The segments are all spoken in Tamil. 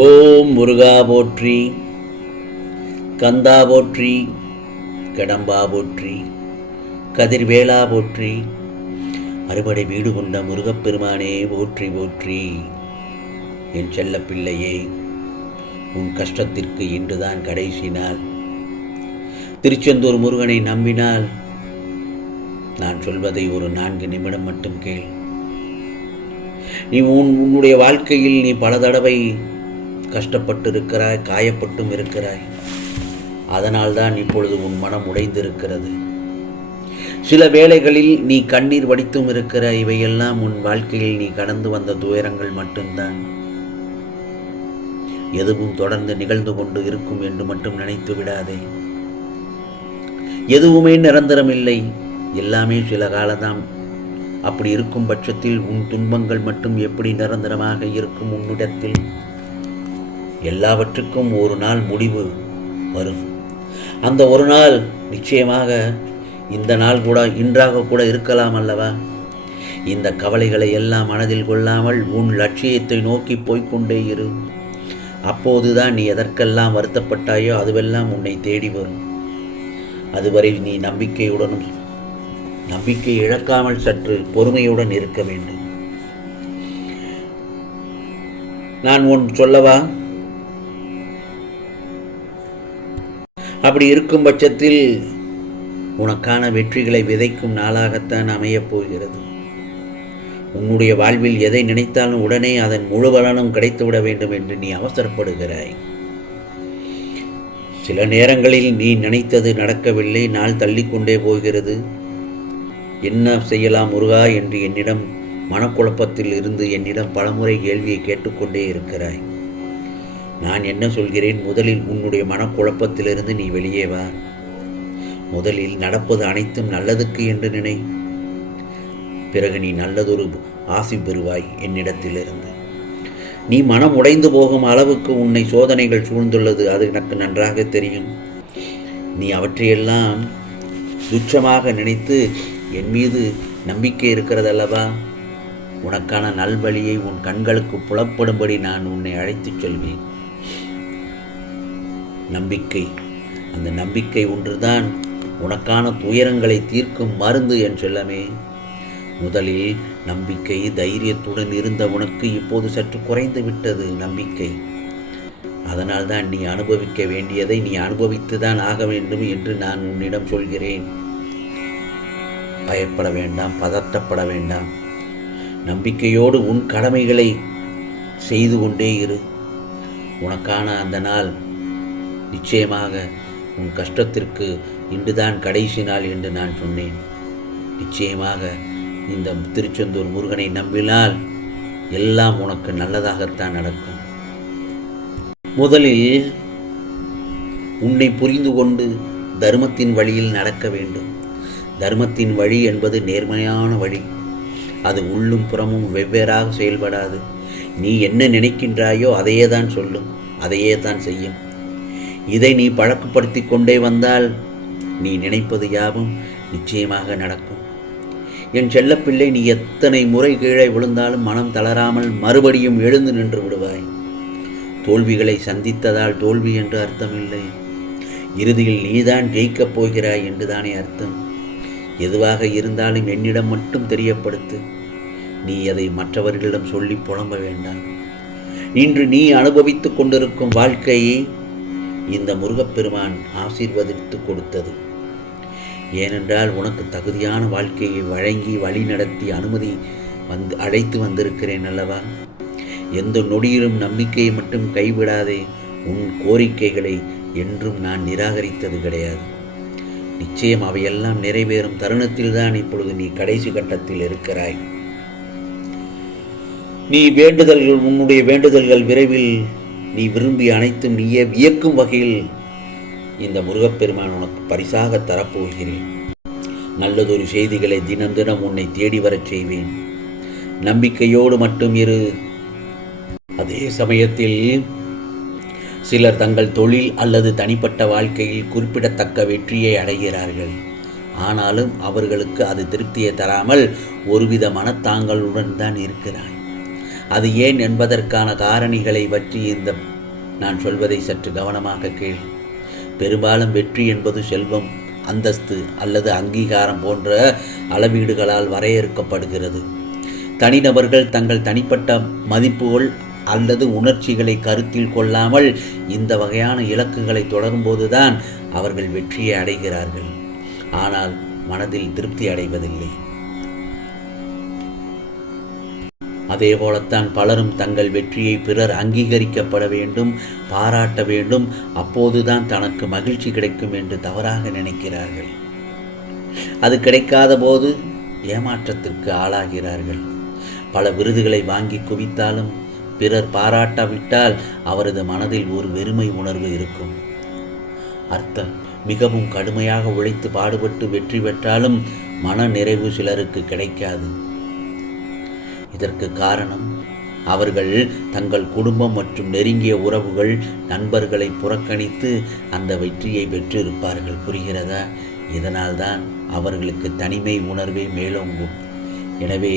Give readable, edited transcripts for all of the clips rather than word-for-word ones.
ஓம் முருகா போற்றி, கந்தா போற்றி, கடம்பா போற்றி, கதிர்வேலா போற்றி, அறுபடை வீடு கொண்ட முருகப்பெருமானே போற்றி போற்றி. என் செல்ல பிள்ளையே, உன் கஷ்டத்திற்கு இன்றுதான் கடைசி நாள். திருச்செந்தூர் முருகனை நம்பினால் நான் சொல்வதை ஒரு 4 நிமிடம் மட்டும் கேள். நீ உன்னுடைய வாழ்க்கையில் நீ பல தடவை கஷ்டப்பட்டு இருக்கிறாய், காயப்பட்டும் இருக்கிறாய். அதனால்தான் இப்பொழுது உன் மனம் உடைந்திருக்கிறது. சில வேளைகளில் நீ கண்ணீர் வடித்தும் இருக்கிற. இவையெல்லாம் உன் வாழ்க்கையில் நீ கடந்து வந்த துயரங்கள் மட்டும்தான். எதுவும் தொடர்ந்து நிகழ்ந்து கொண்டு இருக்கும் என்று மட்டும் நினைத்து விடாதே. எதுவுமே நிரந்தரம் இல்லை, எல்லாமே சில காலம்தான். அப்படி இருக்கும் பட்சத்தில் உன் துன்பங்கள் மட்டும் எப்படி நிரந்தரமாக இருக்கும்? உன்னிடத்தில் எல்லாவற்றுக்கும் ஒரு நாள் முடிவு வரும். அந்த ஒரு நாள் நிச்சயமாக இந்த நாள் கூட இன்றாக கூட இருக்கலாம் அல்லவா? இந்த கவலைகளை எல்லாம் மனதில் கொள்ளாமல் உன் லட்சியத்தை நோக்கி போய்கொண்டே இரு. அப்போதுதான் நீ எதற்கெல்லாம் வருத்தப்பட்டாயோ அதுவெல்லாம் உன்னை தேடி வரும். அதுவரை நீ நம்பிக்கை இழக்காமல் சற்று பொறுமையுடன் இருக்க வேண்டும். நான் ஒன்று சொல்லவா? அப்படி இருக்கும் பட்சத்தில் உனக்கான வெற்றிகளை விதைக்கும் நாளாகத்தான் அமையப் போகிறது. உன்னுடைய வாழ்வில் எதை நினைத்தாலும் உடனே அதன் முழு பலனும் கிடைத்துவிட வேண்டும் என்று நீ அவசரப்படுகிறாய். சில நேரங்களில் நீ நினைத்தது நடக்கவில்லை, நாள் தள்ளிக்கொண்டே போகிறது. என்ன செய்யலாம் முருகா என்று என்னிடம் மனக்குழப்பத்தில் இருந்து என்னிடம் பலமுறை கேள்வியை கேட்டுக்கொண்டே இருக்கிறாய். நான் என்ன சொல்கிறேன்? முதலில் உன்னுடைய மனக்குழப்பத்திலிருந்து நீ வெளியே வா. முதலில் நடப்பது அனைத்தும் நல்லதுக்கு என்று நினை. பிறகு நீ நல்லதொரு ஆசி பெறுவாய் என்னிடத்திலிருந்து. நீ மனம் உடைந்து போகும் அளவுக்கு உன்னை சோதனைகள் சூழ்ந்துள்ளது, அது எனக்கு நன்றாக தெரியும். நீ அவற்றையெல்லாம் துச்சமாக நினைத்து என் மீது நம்பிக்கை இருக்கிறதல்லவா? உனக்கான நல்வழியை உன் கண்களுக்கு புலப்படும்படி நான் உன்னை அழைத்துச் செல்வேன். நம்பிக்கை, அந்த நம்பிக்கை ஒன்றுதான் உனக்கான துயரங்களை தீர்க்கும் மருந்து என் செல்லமே. முதலில் நம்பிக்கை, தைரியத்துடன் இருந்த உனக்கு இப்போது சற்று குறைந்து விட்டது நம்பிக்கை. அதனால்தான் நீ அனுபவிக்க வேண்டியதை நீ அனுபவித்துதான் ஆக வேண்டும் என்று நான் உன்னிடம் சொல்கிறேன். பயப்பட வேண்டாம், பதட்டப்பட வேண்டாம். நம்பிக்கையோடு உன் கடமைகளை செய்து கொண்டே இரு. உனக்கான அந்த நாள் நிச்சயமாக உன் கஷ்டத்திற்கு இன்றுதான் கடைசி நாள் என்று நான் சொன்னேன். நிச்சயமாக இந்த திருச்செந்தூர் முருகனை நம்பினால் எல்லாம் உனக்கு நல்லதாகத்தான் நடக்கும். முதலில் உன்னை புரிந்து கொண்டு தர்மத்தின் வழியில் நடக்க வேண்டும். தர்மத்தின் வழி என்பது நேர்மையான வழி. அது உள்ளும் புறமும் வெவ்வேறாக செயல்படாது. நீ என்ன நினைக்கின்றாயோ அதையே தான் சொல்லும், அதையே தான் செய்யும். இதை நீ பழக்கப்படுத்தி கொண்டே வந்தால் நீ நினைப்பது யாவும் நிச்சயமாக நடக்கும். என் செல்லப்பிள்ளை, நீ எத்தனை முறை கீழே விழுந்தாலும் மனம் தளராமல் மறுபடியும் எழுந்து நின்று விடுவாய். தோல்விகளை சந்தித்ததால் தோல்வி என்று அர்த்தமில்லை. இறுதியில் நீதான் ஜெயிக்கப் போகிறாய் என்றுதானே அர்த்தம். எதுவாக இருந்தாலும் என்னிடம் மட்டும் தெரியப்படுத்து. நீ அதை மற்றவர்களிடம் சொல்லி புலம்ப வேண்டாம். இன்று நீ அனுபவித்துக் கொண்டிருக்கும் வாழ்க்கையை இந்த முருகப்பெருமான் ஆசீர்வதித்து கொடுத்தது. ஏனென்றால் உனக்கு தகுதியான வாழ்க்கையை வழங்கி வழி நடத்தி அழைத்து வந்திருக்கிறேன் அல்லவா? எந்த நொடியிலும் நம்பிக்கையை மட்டும் கைவிடாதே. உன் கோரிக்கைகளை என்றும் நான் நிராகரித்தது கிடையாது. நிச்சயம் அவையெல்லாம் நிறைவேறும் தருணத்தில் தான் இப்பொழுது நீ கடைசி கட்டத்தில் இருக்கிறாய். உன்னுடைய வேண்டுதல்கள் விரைவில் நீ விரும்பி அனைத்தும் நீயே வியக்கும் வகையில் இந்த முருகப்பெருமான் உனக்கு பரிசாக தரப்போகிறேன். நல்லதொரு செய்திகளை தினம் தினம் உன்னை தேடி வரச் செய்வேன். நம்பிக்கையோடு மட்டும் இரு. அதே சமயத்தில் சிலர் தங்கள் தொழில் அல்லது தனிப்பட்ட வாழ்க்கையில் குறிப்பிடத்தக்க வெற்றியை அடைகிறார்கள். ஆனாலும் அவர்களுக்கு அது திருப்தியை தராமல் ஒருவித மனத்தாங்களுடன் தான் இருக்கிறாய். அது ஏன் என்பதற்கான காரணிகளை பற்றி நான் சொல்வதை சற்று கவனமாக கேள். பெரும்பாலும் வெற்றி என்பது செல்வம், அந்தஸ்து அல்லது அங்கீகாரம் போன்ற அளவீடுகளால் வரையறுக்கப்படுகிறது. தனிநபர்கள் தங்கள் தனிப்பட்ட மதிப்புகள் அல்லது உணர்ச்சிகளை கருத்தில் கொள்ளாமல் இந்த வகையான இலக்குகளை தொடரும்போதுதான் அவர்கள் வெற்றியை அடைகிறார்கள். ஆனால் மனதில் திருப்தி அடைவதில்லை. அதேபோலத்தான் பலரும் தங்கள் வெற்றியை பிறர் அங்கீகரிக்கப்பட வேண்டும், பாராட்ட வேண்டும், அப்போதுதான் தனக்கு மகிழ்ச்சி கிடைக்கும் என்று தவறாக நினைக்கிறார்கள். அது கிடைக்காத போது ஏமாற்றத்திற்கு ஆளாகிறார்கள். பல விருதுகளை வாங்கி குவித்தாலும் பிறர் பாராட்டாவிட்டால் அவரது மனதில் ஒரு வெறுமை உணர்வு இருக்கும். அர்த்தம், மிகவும் கடுமையாக உழைத்து பாடுபட்டு வெற்றி பெற்றாலும் மன நிறைவு சிலருக்கு கிடைக்காது. இதற்கு காரணம், அவர்கள் தங்கள் குடும்பம் மற்றும் நெருங்கிய உறவுகள், நண்பர்களை புறக்கணித்து அந்த வெற்றியை பெற்றிருப்பார்கள். புரிகிறதா? இதனால்தான் அவர்களுக்கு தனிமை உணர்வே மேலோங்கும். எனவே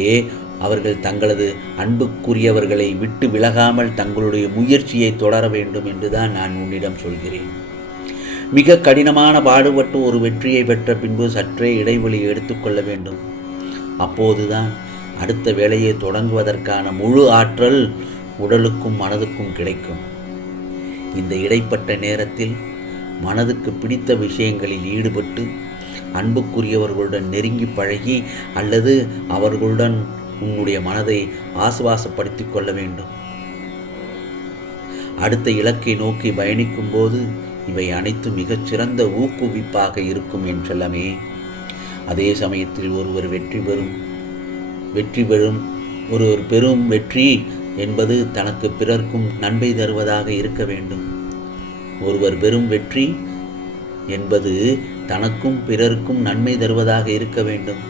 அவர்கள் தங்களது அன்புக்குரியவர்களை விட்டு விலகாமல் தங்களுடைய முயற்சியை தொடர வேண்டும் என்றுதான் நான் உன்னிடம் சொல்கிறேன். மிக கடினமான பாடுபட்டு ஒரு வெற்றியை பெற்ற பின்பு சற்றே இடைவெளி எடுத்துக்கொள்ள வேண்டும். அப்போதுதான் அடுத்த வேலையை தொடங்குவதற்கான முழு ஆற்றல் உடலுக்கும் மனதுக்கும் கிடைக்கும். இந்த இடைப்பட்ட நேரத்தில் மனதுக்கு பிடித்த விஷயங்களில் ஈடுபட்டு அன்புக்குரியவர்களுடன் நெருங்கி பழகி அல்லது அவர்களுடன் உன்னுடைய மனதை ஆசுவாசப்படுத்திக் கொள்ள வேண்டும். அடுத்த இலக்கை நோக்கி பயணிக்கும் போது இவை அனைத்தும் மிகச்சிறந்த ஊக்குவிப்பாக இருக்கும் என் செல்லமே. அதே சமயத்தில் ஒருவர் பெரும் வெற்றி என்பது தனக்கு பிறர்க்கும் நன்மை தருவதாக இருக்க வேண்டும். ஒருவர் பெரும் வெற்றி என்பது தனக்கும் பிறருக்கும் நன்மை தருவதாக இருக்க வேண்டும்.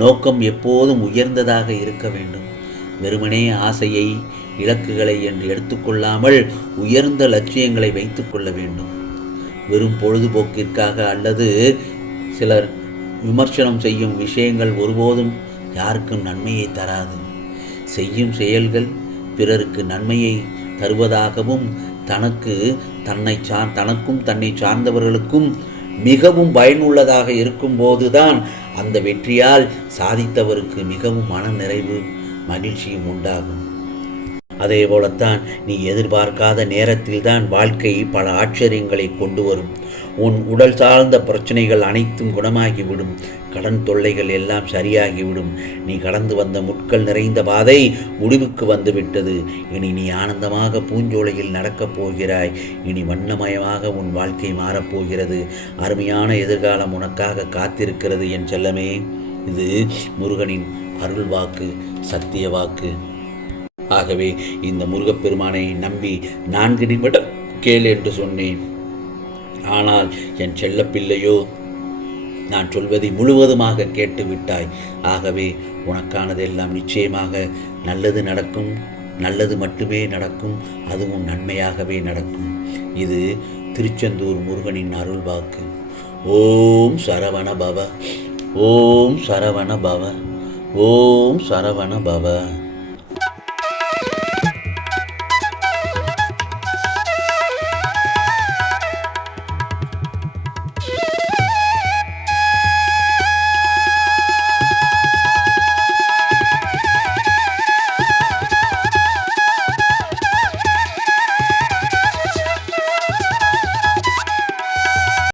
நோக்கம் எப்போதும் உயர்ந்ததாக இருக்க வேண்டும். வெறுமனே ஆசையை, இலக்குகளை என்று எடுத்துக்கொள்ளாமல் உயர்ந்த லட்சியங்களை வைத்துக் கொள்ள வேண்டும். வெறும் பொழுதுபோக்கிற்காக அல்லது சிலர் விமர்சனம் செய்யும் விஷயங்கள் ஒருபோதும் யாருக்கும் நன்மையை தராது. செய்யும் செயல்கள் பிறருக்கு நன்மையை தருவதாகவும் தனக்கும் தன்னை சார்ந்தவர்களுக்கும் மிகவும் பயனுள்ளதாக இருக்கும் போதுதான் அந்த வெற்றியால் சாதித்தவருக்கு மிகவும் மன நிறைவு, மகிழ்ச்சியும் உண்டாகும். அதே போலத்தான் நீ எதிர்பார்க்காத நேரத்தில்தான் வாழ்க்கை பல ஆச்சரியங்களை கொண்டு வரும். உன் உடல் சார்ந்த பிரச்சனைகள் அனைத்தும் குணமாகிவிடும். கடன் தொல்லைகள் எல்லாம் சரியாகிவிடும். நீ கடந்து வந்த முட்கள் நிறைந்த பாதை முடிவுக்கு வந்துவிட்டது. இனி நீ ஆனந்தமாக பூஞ்சோலையில் நடக்கப் போகிறாய். இனி வண்ணமயமாக உன் வாழ்க்கை மாறப்போகிறது. அருமையான எதிர்காலம் உனக்காக காத்திருக்கிறது என் செல்லமே. இது முருகனின் அருள் வாக்கு, சத்திய வாக்கு. ஆகவே இந்த முருகப்பெருமானை நம்பி 4 நிமிடம் கேள் என்று சொன்னேன். ஆனால் என் செல்ல பிள்ளையோ, நான் சொல்வதை முழுவதுமாக கேட்டு விட்டாய். ஆகவே உனக்கானதெல்லாம் நிச்சயமாக நல்லது நடக்கும். நல்லது மட்டுமே நடக்கும். அதுவும் நன்மையாகவே நடக்கும். இது திருச்செந்தூர் முருகனின் அருள் வாக்கு. ஓம் சரவண பவ, ஓம் சரவண பவ, ஓம் சரவண பவ.